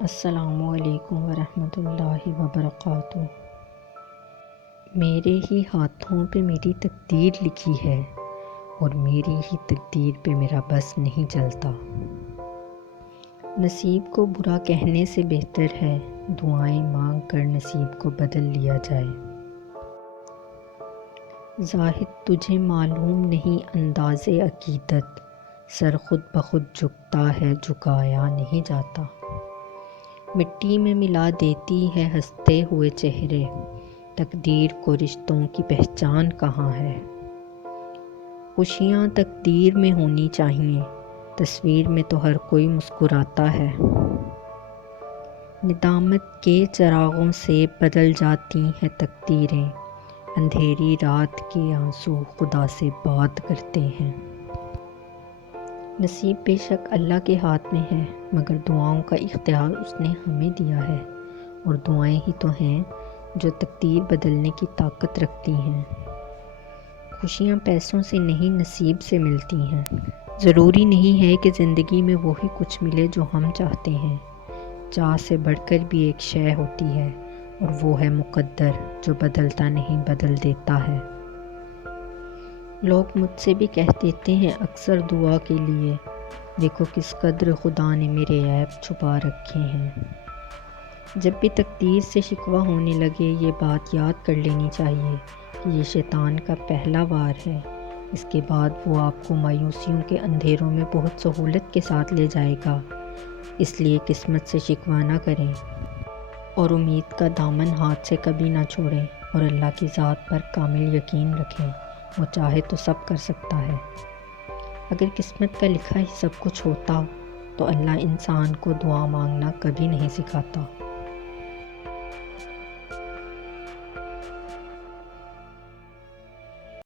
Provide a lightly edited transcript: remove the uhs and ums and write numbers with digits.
السلام علیکم ورحمۃ اللہ وبرکاتہ۔ میرے ہی ہاتھوں پہ میری تقدیر لکھی ہے اور میری ہی تقدیر پہ میرا بس نہیں چلتا۔ نصیب کو برا کہنے سے بہتر ہے دعائیں مانگ کر نصیب کو بدل لیا جائے۔ زاہد تجھے معلوم نہیں انداز عقیدت، سر خود بخود جھکتا ہے جھکایا نہیں جاتا۔ مٹی میں ملا دیتی ہے ہنستے ہوئے چہرے، تقدیر کو رشتوں کی پہچان کہاں ہے؟ خوشیاں تقدیر میں ہونی چاہیے، تصویر میں تو ہر کوئی مسکراتا ہے۔ ندامت کے چراغوں سے بدل جاتی ہیں تقدیریں، اندھیری رات کے آنسو خدا سے بات کرتے ہیں۔ نصیب بے شک اللہ کے ہاتھ میں ہے، مگر دعاؤں کا اختیار اس نے ہمیں دیا ہے، اور دعائیں ہی تو ہیں جو تقدیر بدلنے کی طاقت رکھتی ہیں۔ خوشیاں پیسوں سے نہیں نصیب سے ملتی ہیں۔ ضروری نہیں ہے کہ زندگی میں وہی کچھ ملے جو ہم چاہتے ہیں، چاہ سے بڑھ کر بھی ایک شے ہوتی ہے اور وہ ہے مقدر، جو بدلتا نہیں بدل دیتا ہے۔ لوگ مجھ سے بھی کہہ دیتے ہیں اکثر دعا کے لیے، دیکھو کس قدر خدا نے میرے عیب چھپا رکھے ہیں۔ جب بھی تقدیر سے شکوہ ہونے لگے یہ بات یاد کر لینی چاہیے کہ یہ شیطان کا پہلا وار ہے، اس کے بعد وہ آپ کو مایوسیوں کے اندھیروں میں بہت سہولت کے ساتھ لے جائے گا۔ اس لیے قسمت سے شکوہ نہ کریں اور امید کا دامن ہاتھ سے کبھی نہ چھوڑیں، اور اللہ کی ذات پر کامل یقین رکھیں، وہ چاہے تو سب کر سکتا ہے۔ اگر قسمت کا لکھا ہی سب کچھ ہوتا تو اللہ انسان کو دعا مانگنا کبھی نہیں سکھاتا۔